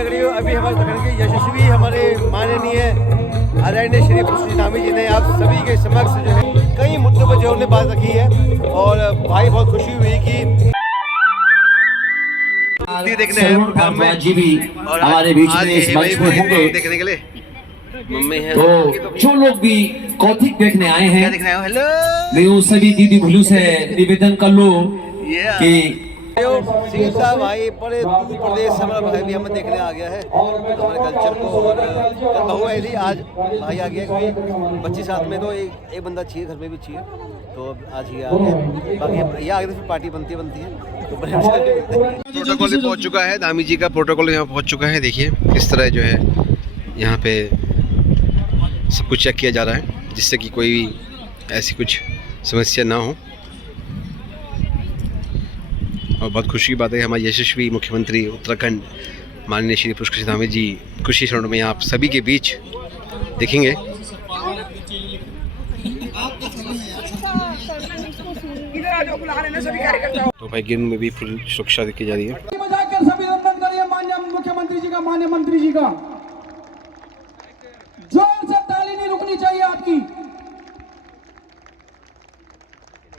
लग रही हो। अभी हमारे उत्तराखंड के यशस्वी हमारे माननीय आदरणीय श्री पुष्कर धामी जी ने आप सभी के समक्ष जो है कई मुद्दों पर जो उन्होंने बात रखी है और भाई बहुत खुशी हुई कि देखने हैं प्रोग्राम में जी भी और हमारे बीच में इस मंच में होंगे देखने के लिए मम्मी है तो जो लोग भी कौथिक देखने आए हैं हेलो मैं उन सभी दीदी भूलू से निवेदन कर लूं कि सिंह साहब भाई बड़े दूर प्रदेश से हमारा भाई भी हमें देखने आ गया है हमारे कल्चर को। और कल बहू आई थी, आज भाई आ गया क्योंकि बच्ची साथ में तो एक बंदा चाहिए, घर में भी चाहिए, तो आज ही आ गया। बाकी ये आ गए तो फिर पार्टी बनती है तो प्रोटोकॉल भी पहुंच चुका है। धामी जी का प्रोटोकॉल यहाँ पहुंच चुका है। देखिए किस तरह जो है यहाँ पे सब कुछ चेक किया जा रहा है जिससे कि कोई ऐसी कुछ समस्या ना हो। और बहुत खुशी की बात है हमारे यशस्वी मुख्यमंत्री उत्तराखंड माननीय श्री पुष्कर धामी जी खुशी क्षण में आप सभी के बीच देखेंगे। तो भाई गिन में भी फुल सुरक्षा की जा रही है। मुख्यमंत्री जी का, माननीय मंत्री जी का जोर से ताली नहीं रुकनी चाहिए।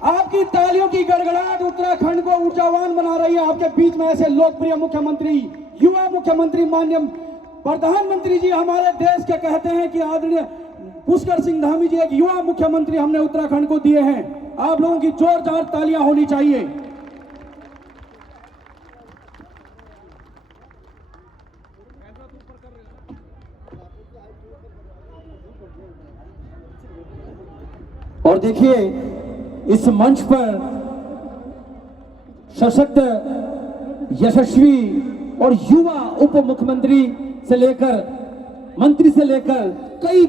आपकी तालियों की गड़गड़ाहट उत्तराखंड को ऊर्जावान बना रही है। आपके बीच में ऐसे लोकप्रिय मुख्यमंत्री, युवा मुख्यमंत्री, माननीय प्रधानमंत्री जी हमारे देश के कहते हैं कि आदरणीय पुष्कर सिंह धामी जी एक युवा मुख्यमंत्री हमने उत्तराखंड को दिए हैं। आप लोगों की जोरदार तालियां होनी चाहिए। और देखिए इस मंच पर सशक्त, यशस्वी और युवा उप मुख्यमंत्री से लेकर मंत्री से लेकर कई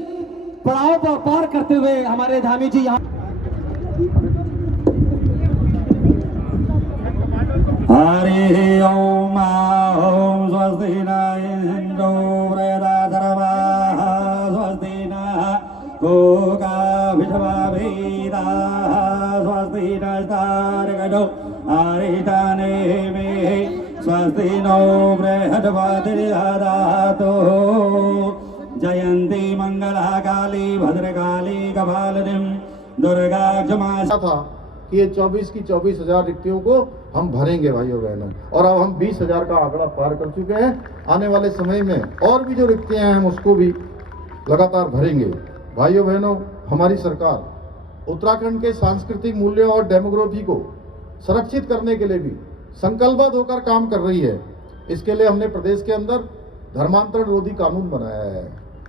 पड़ाव पर पार करते हुए हमारे धामी जी यहाँ। हरि ओम ओम स्वस्ति न इंद्रो वृदाधर्मः स्वस्ति न गोगा विषवा वेदा स्वस्ति नस्तारगणो आरिताने मे स्वस्ति नो बृहद्पतिर्दधातु जयंती मंगला काली भद्रकाली कपालिनीं दुर्गा क्षमा था कि ये 24 की 24,000 रिक्तियों को हम भरेंगे भाइयों बहनों, और अब हम 20,000 का आंकड़ा पार कर चुके हैं। आने वाले समय में और भी जो रिक्तियां हैं हम उसको भी लगातार भरेंगे। भाइयों बहनों, हमारी सरकार उत्तराखंड के सांस्कृतिक मूल्यों और डेमोग्राफी को संरक्षित करने के लिए भी संकल्पबद्ध होकर काम कर रही है। इसके लिए हमने प्रदेश के अंदर धर्मांतरण रोधी कानून बनाया है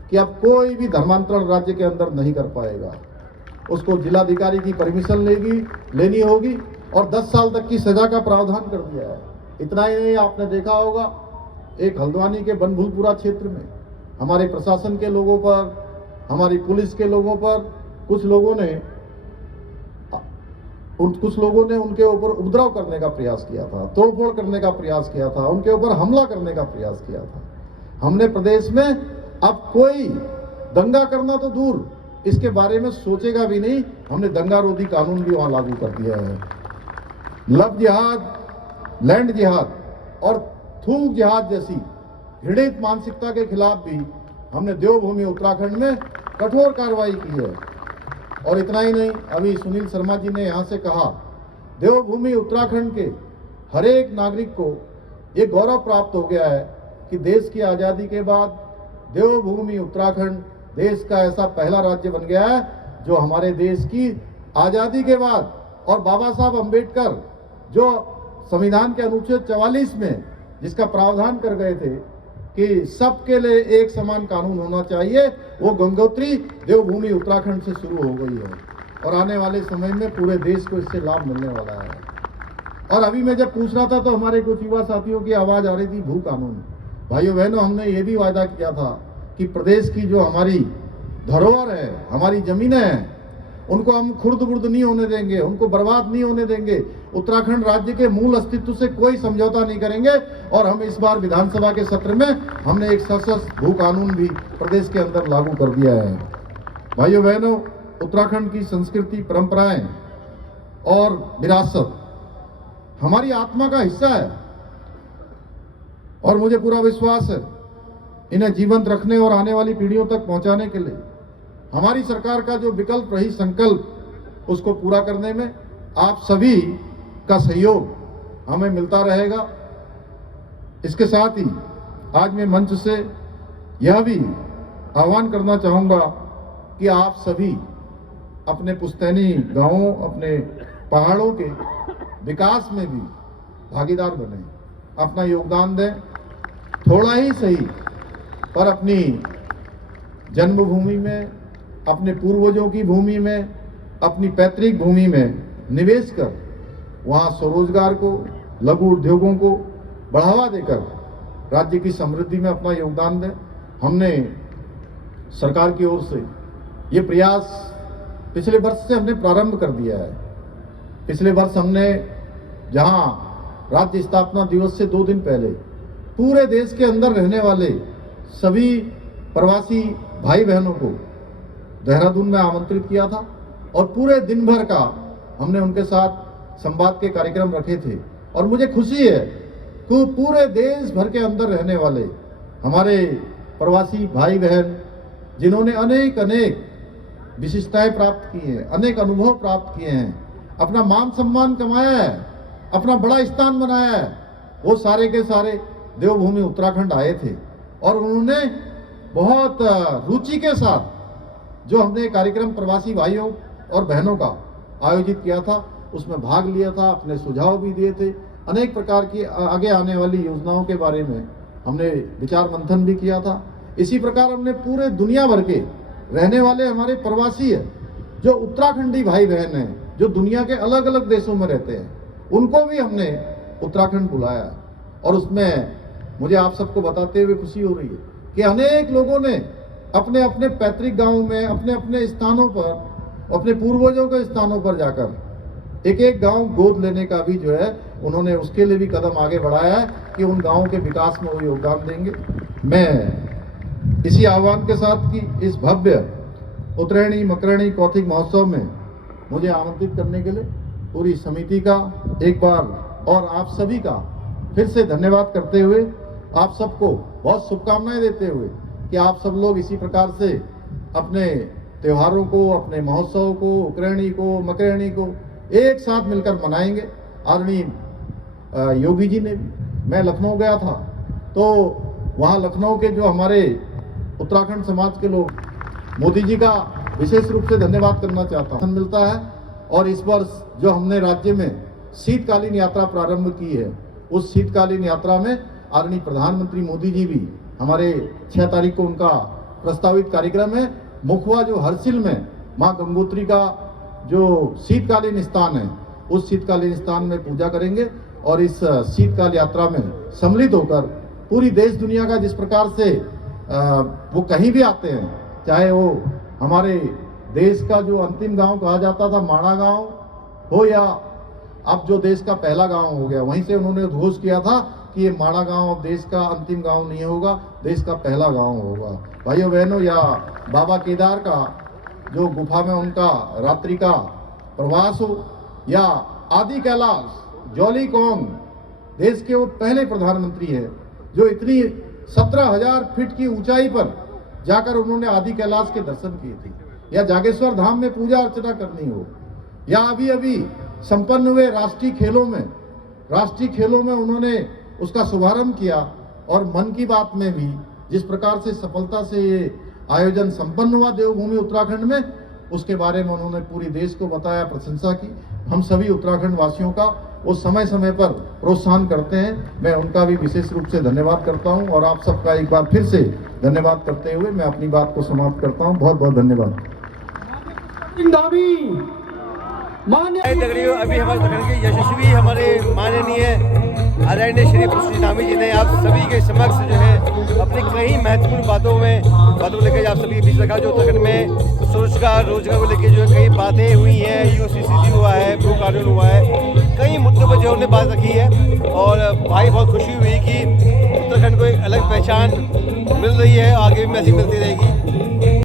कि अब कोई भी धर्मांतरण राज्य के अंदर नहीं कर पाएगा। उसको जिलाधिकारी की परमिशन लेनी होगी और 10 साल तक की सजा का प्रावधान कर दिया है। इतना ही नहीं, आपने देखा होगा एक हल्द्वानी के बनभूलपुरा क्षेत्र में हमारे प्रशासन के लोगों पर, हमारी पुलिस के लोगों पर कुछ लोगों ने उनके ऊपर उपद्रव करने का प्रयास किया था, तोड़फोड़ करने का प्रयास किया था, उनके ऊपर हमला करने का प्रयास किया था। हमने प्रदेश में अब कोई दंगा करना तो दूर, इसके बारे में सोचेगा भी नहीं। हमने दंगा रोधी कानून भी वहां लागू कर दिया है। लव जिहाद, लैंड जिहाद और थूक जिहाद जैसी घृणित मानसिकता के खिलाफ भी हमने देवभूमि उत्तराखंड में कठोर कार्रवाई की है। और इतना ही नहीं, अभी सुनील शर्मा जी ने यहाँ से कहा, देवभूमि उत्तराखंड के हर एक नागरिक को ये गौरव प्राप्त हो गया है कि देश की आज़ादी के बाद देवभूमि उत्तराखंड देश का ऐसा पहला राज्य बन गया है जो हमारे देश की आज़ादी के बाद, और बाबा साहब अम्बेडकर जो संविधान के अनुच्छेद 44 में जिसका प्रावधान कर गए थे कि सबके लिए एक समान कानून होना चाहिए, वो गंगोत्री देवभूमि उत्तराखंड से शुरू हो गई है और आने वाले समय में पूरे देश को इससे लाभ मिलने वाला है। और अभी मैं जब पूछ रहा था तो हमारे कुछ युवा साथियों की आवाज आ रही थी भू कानून। भाइयों बहनों, हमने ये भी वायदा किया था कि प्रदेश की जो हमारी धरोहर है, हमारी जमीनें हैं, उनको हम खुर्द-बुर्द नहीं होने देंगे, उनको बर्बाद नहीं होने देंगे। उत्तराखंड राज्य के मूल अस्तित्व से कोई समझौता नहीं करेंगे। और हम इस बार विधानसभा के सत्र में हमने एक सशक्त भू कानून भी प्रदेश के अंदर लागू कर दिया है। भाइयों बहनों, उत्तराखंड की संस्कृति, परंपराएं और विरासत हमारी आत्मा का हिस्सा है और मुझे पूरा विश्वास है इन्हें जीवंत रखने और आने वाली पीढ़ियों तक पहुंचाने के लिए हमारी सरकार का जो विकल्प रही संकल्प उसको पूरा करने में आप सभी का सहयोग हमें मिलता रहेगा। इसके साथ ही आज मैं मंच से यह भी आह्वान करना चाहूँगा कि आप सभी अपने पुश्तैनी गांवों, अपने पहाड़ों के विकास में भी भागीदार बने, अपना योगदान दें, थोड़ा ही सही पर अपनी जन्मभूमि में, अपने पूर्वजों की भूमि में, अपनी पैतृक भूमि में निवेश कर वहाँ स्वरोजगार को, लघु उद्योगों को बढ़ावा देकर राज्य की समृद्धि में अपना योगदान दें। हमने सरकार की ओर से ये प्रयास पिछले वर्ष से हमने प्रारंभ कर दिया है। पिछले वर्ष हमने जहां राज्य स्थापना दिवस से 2 दिन पहले पूरे देश के अंदर रहने वाले सभी प्रवासी भाई बहनों को देहरादून में आमंत्रित किया था और पूरे दिन भर का हमने उनके साथ संवाद के कार्यक्रम रखे थे। और मुझे खुशी है कि पूरे देश भर के अंदर रहने वाले हमारे प्रवासी भाई बहन जिन्होंने अनेक विशिष्टताएं प्राप्त की हैं, अनेक अनुभव प्राप्त किए हैं, अपना मान सम्मान कमाया है, अपना बड़ा स्थान बनाया है, वो सारे के सारे देवभूमि उत्तराखंड आए थे और उन्होंने बहुत रुचि के साथ जो हमने कार्यक्रम प्रवासी भाइयों और बहनों का आयोजित किया था उसमें भाग लिया था, अपने सुझाव भी दिए थे, अनेक प्रकार की आगे आने वाली योजनाओं के बारे में हमने विचार मंथन भी किया था। इसी प्रकार हमने पूरे दुनिया भर के रहने वाले हमारे प्रवासी है जो उत्तराखंडी भाई बहन हैं, जो दुनिया के अलग अलग देशों में रहते हैं, उनको भी हमने उत्तराखंड बुलाया और उसमें मुझे आप सबको बताते हुए खुशी हो रही है कि अनेक लोगों ने अपने अपने पैतृक गांवों में, अपने अपने स्थानों पर, अपने पूर्वजों के स्थानों पर जाकर एक गांव गोद लेने का भी जो है उन्होंने उसके लिए भी कदम आगे बढ़ाया है कि उन गांवों के विकास में वो योगदान देंगे। मैं इसी आह्वान के साथ कि इस भव्य उत्तरायणी मकरायणी कौथिग महोत्सव में मुझे आमंत्रित करने के लिए पूरी समिति का एक बार और आप सभी का फिर से धन्यवाद करते हुए आप सबको बहुत शुभकामनाएं देते हुए कि आप सब लोग इसी प्रकार से अपने त्योहारों को, अपने महोत्सव को, उत्तरायणी को, मकरायणी को एक साथ मिलकर मनाएंगे। आदरणीय योगी जी ने भी, मैं लखनऊ गया था तो वहाँ लखनऊ के जो हमारे उत्तराखंड समाज के लोग, मोदी जी का विशेष रूप से धन्यवाद करना चाहता हूँ। मिलता है और इस वर्ष जो हमने राज्य में शीतकालीन यात्रा प्रारंभ की है, उस शीतकालीन यात्रा में आदरणीय प्रधानमंत्री मोदी जी भी, हमारे 6 तारीख को उनका प्रस्तावित कार्यक्रम है, मुखवा जो हरसिल में माँ गंगोत्री का जो शीतकालीन स्थान है, उस शीतकालीन स्थान में पूजा करेंगे और इस शीतकाल यात्रा में सम्मिलित होकर पूरी देश दुनिया का जिस प्रकार से वो कहीं भी आते हैं, चाहे वो हमारे देश का जो अंतिम गांव कहा जाता था माणा गांव हो या अब जो देश का पहला गांव हो गया, वहीं से उन्होंने उद्घोष किया था कि ये माणा गांव अब देश का अंतिम गांव नहीं होगा, देश का पहला गांव होगा। भाइयों बहनों, या बाबा केदार का जो गुफा में उनका रात्रि का प्रवास हो, या आदि कैलाश जॉली कॉन्ग, देश के वो पहले प्रधानमंत्री है जो इतनी 17,000 फीट की ऊंचाई पर जाकर उन्होंने आदि कैलाश के दर्शन किए थे, या जागेश्वर धाम में पूजा अर्चना करनी हो, या अभी संपन्न हुए राष्ट्रीय खेलों में उन्होंने उसका शुभारंभ किया और मन की बात में भी जिस प्रकार से सफलता से ये आयोजन संपन्न हुआ देवभूमि उत्तराखंड में, उसके बारे में उन्होंने पूरी देश को बताया, प्रशंसा की। हम सभी उत्तराखंड वासियों का वो समय समय पर प्रोत्साहन करते हैं, मैं उनका भी विशेष रूप से धन्यवाद करता हूं और आप सबका एक बार फिर से धन्यवाद करते हुए मैं अपनी बात को समाप्त करता हूं। बहुत बहुत धन्यवाद। अभी हमारे उत्तराखंड के यशस्वी हमारे माननीय आदरणीय श्री पुष्प धामी जी ने आप सभी के समक्ष जो है अपनी कई महत्वपूर्ण बातों को लेकर आप सभी बीच रखा। जो उत्तराखंड में रोजगार को लेकर जो है कई बातें हुई हैं, यूसीसी हुआ है, भू कानून हुआ है, कई मुद्दों पर जो उन्होंने बात रखी है और भाई बहुत खुशी हुई कि उत्तराखंड को एक अलग पहचान मिल रही है, आगे भी ऐसी मिलती रहेगी।